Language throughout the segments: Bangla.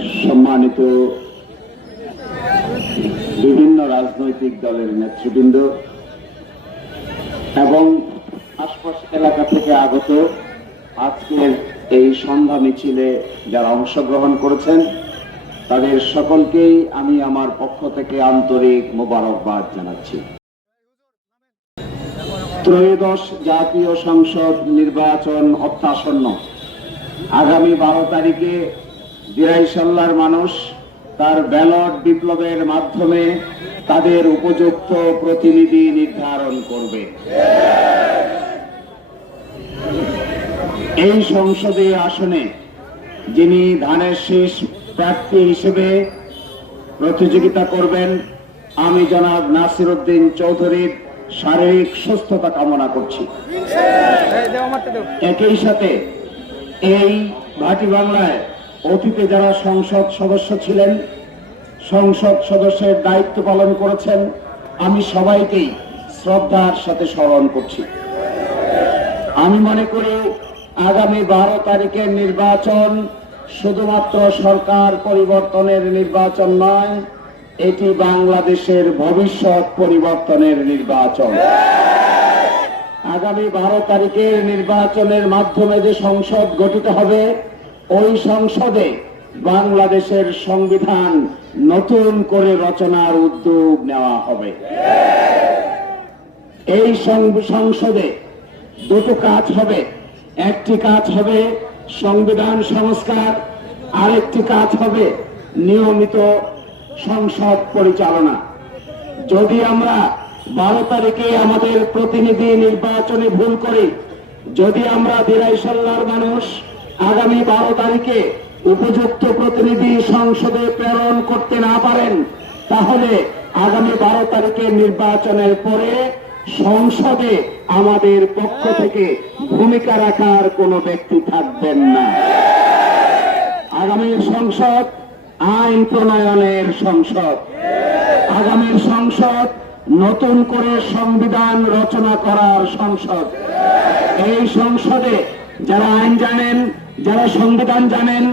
সম্মানিত বিভিন্ন রাজনৈতিক দলের নেতৃবৃন্দ এবং আশপাশ এলাকা থেকে আগত আজকের এই সন্ধ্যা মিছিলে যারা অংশগ্রহণ করেছেন তাদের সকলকেই আমি আমার পক্ষ থেকে আন্তরিক মোবারকবাদ জানাচ্ছি। ত্রয়োদশ জাতীয় সংসদ নির্বাচন অত্যাসন্ন। আগামী 12 তারিখে দিরাইশাল্লার মানুষ তার ব্যালট বিপ্লবের মাধ্যমে তাদের উপযুক্ত প্রতিনিধি নির্ধারণ করবে। এই সংসদীয় আসনে যিনি ধানের শীষ প্রার্থী হিসেবে প্রতিযোগিতা করবেন, আমি জনাব নাসির উদ্দিন চৌধুরীর শারীরিক সুস্থতা কামনা করছি। একই সাথে এই ভাটি বাংলায় অতীতে যারা সংসদ সদস্য ছিলেন, সংসদ সদস্যের দায়িত্ব পালন করেছেন, আমি সবাইকেই শ্রদ্ধার সাথে স্মরণ করছি। আমি মনে করি আগামী 12 তারিখের নির্বাচন শুধুমাত্র সরকার পরিবর্তনের নির্বাচন নয়, এটি বাংলাদেশের ভবিষ্যৎ পরিবর্তনের নির্বাচন। আগামী 12 তারিখের নির্বাচনের মাধ্যমে যে সংসদ গঠিত হবে, ওই সংসদে বাংলাদেশের সংবিধান নতুন করে রচনার উদ্যোগ নেওয়া হবে। এই সংসদে দুটো কাজ হবে। একটি কাজ হবে সংবিধান সংস্কার, আরেকটি কাজ হবে নিয়মিত সংসদ পরিচালনা। যদি আমরা 12 তারিখে আমাদের প্রতিনিধি নির্বাচনে ভুল করি, যদি আমরা দিরাইশাল্লার মানুষ আগামী 12 তারিখে উপযুক্ত প্রতিনিধি সংসদে প্রেরণ করতে না পারেন, তাহলে আগামী 12 তারিখের নির্বাচনের পরে সংসদে আমাদের পক্ষ থেকে ভূমিকা রাখার কোনো ব্যক্তি থাকবেন না। আগামীর সংসদ আইন প্রণয়নের সংসদ। আগামীর সংসদ নতুন করে সংবিধান রচনা করার সংসদ। এই সংসদে যারা আইন জানেন, যারা সংবিধান জানেন,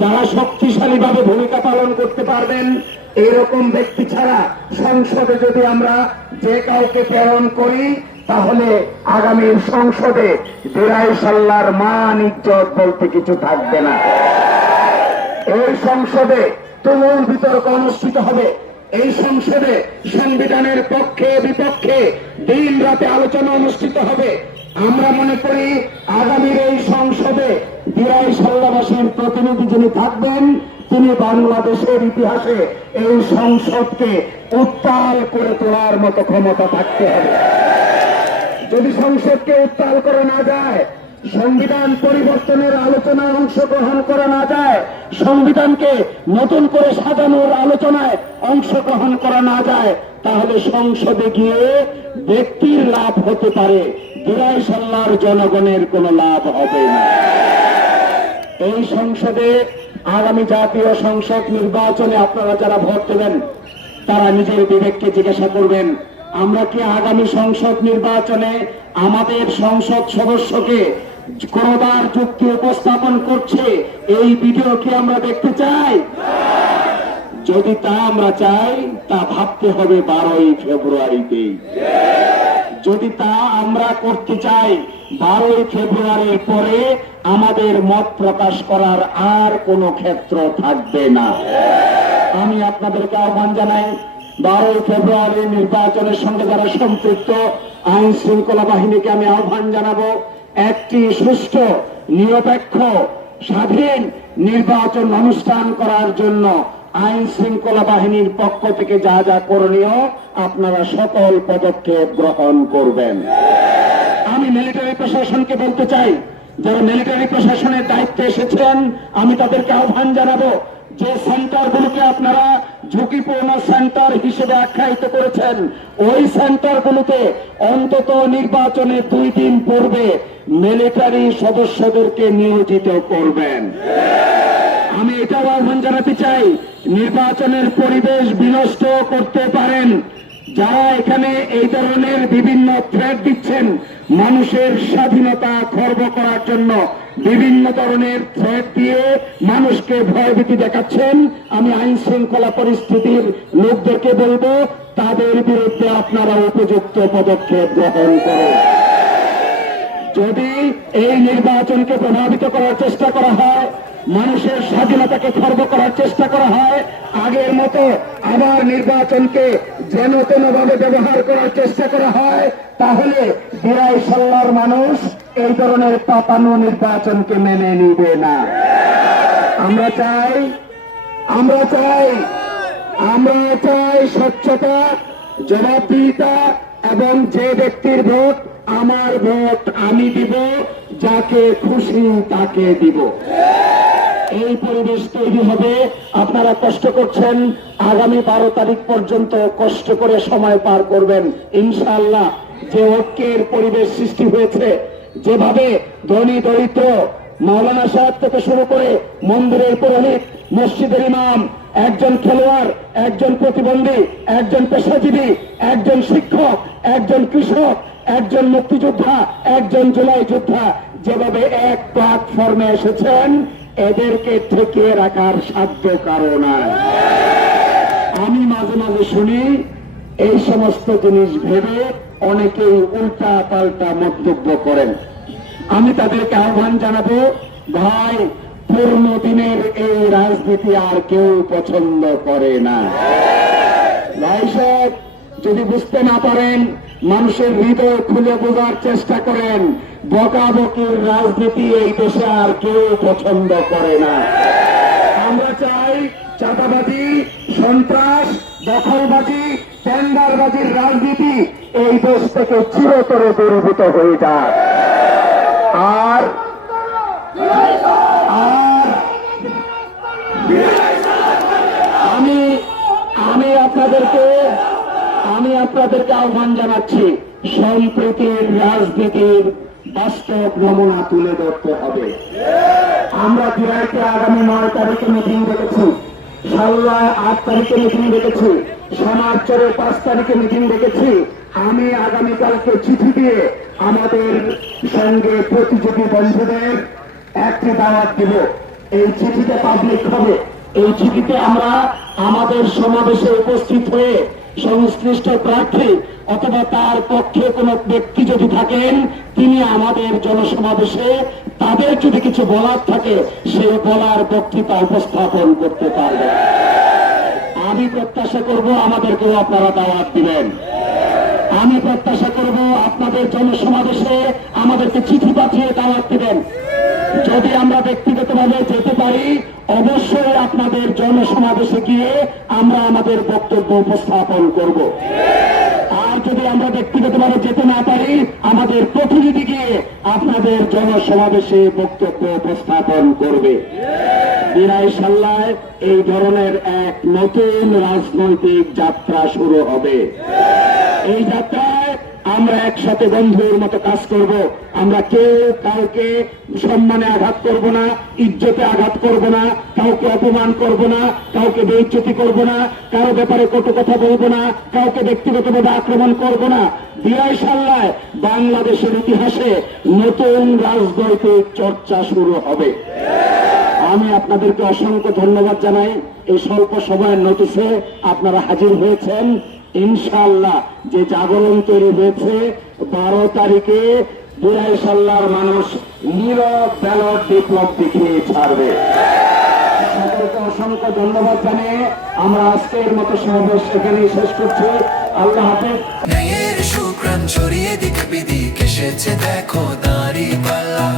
যারা শক্তিশালীভাবে ভূমিকা পালন করতে পারবেন, এরকম ব্যক্তি ছাড়া সংসদে যদি আমরা যে কাউকে প্রেরণ করি, তাহলে আগামীর সংসদে দিরাইশাল্লার মান ইজ্জত বলতে কিছু থাকবে না। এই সংসদে তুমুল বিতর্ক অনুষ্ঠিত হবে। এই সংসদে সংবিধানের পক্ষে বিপক্ষে দিন রাতে আলোচনা অনুষ্ঠিত হবে। আমরা মনে করি আগামীর এই সংসদে দিরাইশাল্লাবাসীর প্রতিনিধি যিনি থাকবেন, তিনি বাংলাদেশের ইতিহাসে এই সংসদকে উত্তাল করে তোলার মতো ক্ষমতা থাকতে হবে। যদি সংসদকে উত্তাল করা না যায়, সংবিধান পরিবর্তনের আলোচনায় অংশগ্রহণ করা না যায়, সংবিধানকে নতুন করে সাজানোর আলোচনায় অংশগ্রহণ করা না যায়, তাহলে সংসদে গিয়ে ব্যক্তির লাভ হতে পারে, দিরাইশাল্লার জনগণের কোনো লাভ হবে না। এই সংসদে আগামী জাতীয় সংসদ নির্বাচনে আপনারা যারা ভোট দেবেন, তারা নিজের বিবেককে জিজ্ঞাসা করবেন, আমরা কি আগামী সংসদ নির্বাচনে আমাদের সংসদ সদস্যকে ক্রোধার যুক্তি উপস্থাপন করছে এই ভিডিও কি আমরা দেখতে চাই? যদি তা আমরা চাই, তা ভাবতে হবে 12ই ফেব্রুয়ারিতেই। যদি তা আমরা করতে চাই, 12ই ফেব্রুয়ারির পরে আমাদের মত প্রকাশ করার আর কোনো ক্ষেত্র থাকবে না। আমি আপনাদেরকে আহ্বান জানাই, 12ই ফেব্রুয়ারি নির্বাচনের সঙ্গে যারা সম্পৃক্ত আইন শৃঙ্খলা বাহিনীকে আমি আহ্বান জানাবো, একটি সুষ্ঠু, নিরপেক্ষ, স্বাধীন নির্বাচন অনুষ্ঠান করার জন্য আইন শৃঙ্খলা বাহিনীর পক্ষ থেকে যা যা করণীয় আপনারা সকল পদক্ষেপ গ্রহণ করবেন। আমি মিলিটারি প্রশাসনকে বলতে চাই, যারা মিলিটারি প্রশাসনের দায়িত্বে এসেছেন, আমি তাদেরকে আহ্বান জানাবো, যে সেন্টারগুলোকে আপনারা ঝুঁকিপূর্ণ সেন্টার হিসেবে আখ্যায়িত করেছেন, ওই সেন্টারগুলোতে অন্তত নির্বাচনের 2 দিন পূর্বে মিলিটারি সদস্যদেরকে নিয়োজিত করবেন। আমি এটাও আহ্বান জানাতে চাই, নির্বাচনের পরিবেশ বিনষ্ট করতে পারেন যারা এখানে এই ধরনের বিভিন্ন থ্রেট দিচ্ছেন, মানুষের স্বাধীনতা খর্ব করার জন্য বিভিন্ন ধরনের থ্রেট দিয়ে মানুষকে ভয়ভীতি দেখাচ্ছেন। আমি আইন শৃঙ্খলা পরিস্থিতির লোকদেরকে বলবো, তাদের বিরুদ্ধে আপনারা উপযুক্ত পদক্ষেপ গ্রহণ করুন। যদি এই নির্বাচনকে প্রভাবিত করার চেষ্টা করা হয়, মানুষের স্বাধীনতাকে খর্ব করার চেষ্টা করা হয়, আগের মতো আবার নির্বাচনকে যেন তেনভাবে ব্যবহার করার চেষ্টা করা হয়, তাহলে বিরাইশাল্লার মানুষ এই ধরনের পাতানো নির্বাচনকে মেনে নিবে না। আমরা চাই স্বচ্ছতা, জবাবদিহিতা এবং যে ব্যক্তির ভোট আমার ভোট আমি দিব, যাকে খুশি তাকে দিব, এই পরিবেশ তৈরি হবে। আপনারা কষ্ট করছেন, আগামী 12 তারিখ পর্যন্ত কষ্ট করে সময় পার করবেন। ইনশাআল্লাহ যে ঐক্যের পরিবেশ সৃষ্টি হয়েছে, যেভাবে ধনী দরিদ্র, মাওলানা সাহেব থেকে শুরু করে মন্দিরের পুরোহিত, মসজিদের ইমাম, একজন খেলোয়াড়, একজন প্রতিবন্ধী, একজন পেশাজীবী, একজন শিক্ষক, একজন কৃষক, একজন মুক্তিযোদ্ধা, একজন জুলাই যোদ্ধা, যেভাবে এক প্ল্যাটফর্মে এসেছেন, এদেরকে ঠেকিয়ে রাখার সাধ্য কারো নাই। আমি মাঝে মাঝে শুনি এই সমস্ত জিনিস ভেবে অনেকেই উল্টা পাল্টা মন্তব্য করেন। আমি তাদেরকে আহ্বান জানাবো, ভাই, পূর্ণ দিনের এই রাজনীতি আর কেউ পছন্দ করে না। ভাই সাহেব, যদি বুঝতে না পারেন, মানুষের হৃদয় খুলে বোঝার চেষ্টা করেন। বকাবকির রাজনীতি এই দেশে আর কেউ পছন্দ করে না। আমরা চাই চাঁদাবাজি, সন্ত্রাস, দখলবাজি, টেন্ডারবাজির রাজনীতি এই দেশ থেকে চিরতরে দূরীভূত হয়ে যায়। আর আমি আপনাদেরকে আহ্বান জানাচ্ছি, সম্প্রীতির রাজনীতির বাস্তব নমুনা তুলে ধরতে হবে। আমরা দিরাইতে আগামী 9 তারিখে মিটিং ডেকেছি, সাল্লায় 8 তারিখে মিটিং ডেকেছি, সমাজচরে 5 তারিখে মিটিং ডেকেছি। আমি আগামীকালকে চিঠি দিয়ে আমাদের সঙ্গে প্রতিযোগী বন্ধুদের একটি দাওয়াত দিব। এই চিঠিতে পাবলিক হবে। এই চিঠিতে আমরা আমাদের সমাবেশে উপস্থিত হয়ে সংশ্লিষ্ট প্রার্থী অথবা তার পক্ষে কোন ব্যক্তি যদি থাকেন, তিনি আমাদের জনসমাবেশে তাদের যদি কিছু বলার থাকে, সেই বলার বক্তৃতা উপস্থাপন করতে পারবে। আমি প্রত্যাশা করব আমাদেরকেও আপনারা দাওয়াত দিবেন। আমি প্রত্যাশা করব আপনাদের জনসমাবেশে আমাদেরকে চিঠি পাঠিয়ে দাওয়াত দিবেন। যদি আমরা ব্যক্তিগতভাবে যেতে পারি, অবশ্যই আপনাদের জনসমাবেশে গিয়ে আমরা আমাদের বক্তব্য উপস্থাপন করব। আর যদি আমরা ব্যক্তিগতভাবে যেতে না পারি, আমাদের প্রতিনিধি গিয়ে আপনাদের জনসমাবেশে বক্তব্য উপস্থাপন করবে। বিরাইশাল্লায় এই ধরনের এক নতুন রাজনৈতিক যাত্রা শুরু হবে। এই যাত্রায় আমরা একসাথে বন্ধুর মতো কাজ করব। আমরা কেউ কাউকে সম্মানে আঘাত করব না, ইজ্জতে আঘাত করব না, কাউকে অপমান করব না, কাউকে বেইজ্জতি করব না, কারো ব্যাপারে কটু কথা বলবো না, কাউকে ব্যক্তিগতভাবে আক্রমণ করব না। বিরাইশাল্লায় বাংলাদেশের ইতিহাসে নতুন রাজনৈতিক চর্চা শুরু হবে। আমি আপনাদেরকে অসংখ্য ধন্যবাদ জানাই। এই স্বল্প সময়ের নোটিশে আপনারা হাজির হয়েছেন। ইনশাআল্লাহ যে জাগরণ তৈরি হয়েছে, 12 তারিখে বিরাইশাল্লার মানুষ নীরব ব্যালট বিপ্লব দেখিয়ে ছাড়বে। সকলকে অসংখ্য ধন্যবাদ জানিয়ে আমরা আজকের মতো সমাবেশ এখানেই শেষ করছি। আল্লাহ হাফেজ। ছড়িয়ে দিক বিদিক এসেছে, দেখো দাঁড়ি পাল্লা।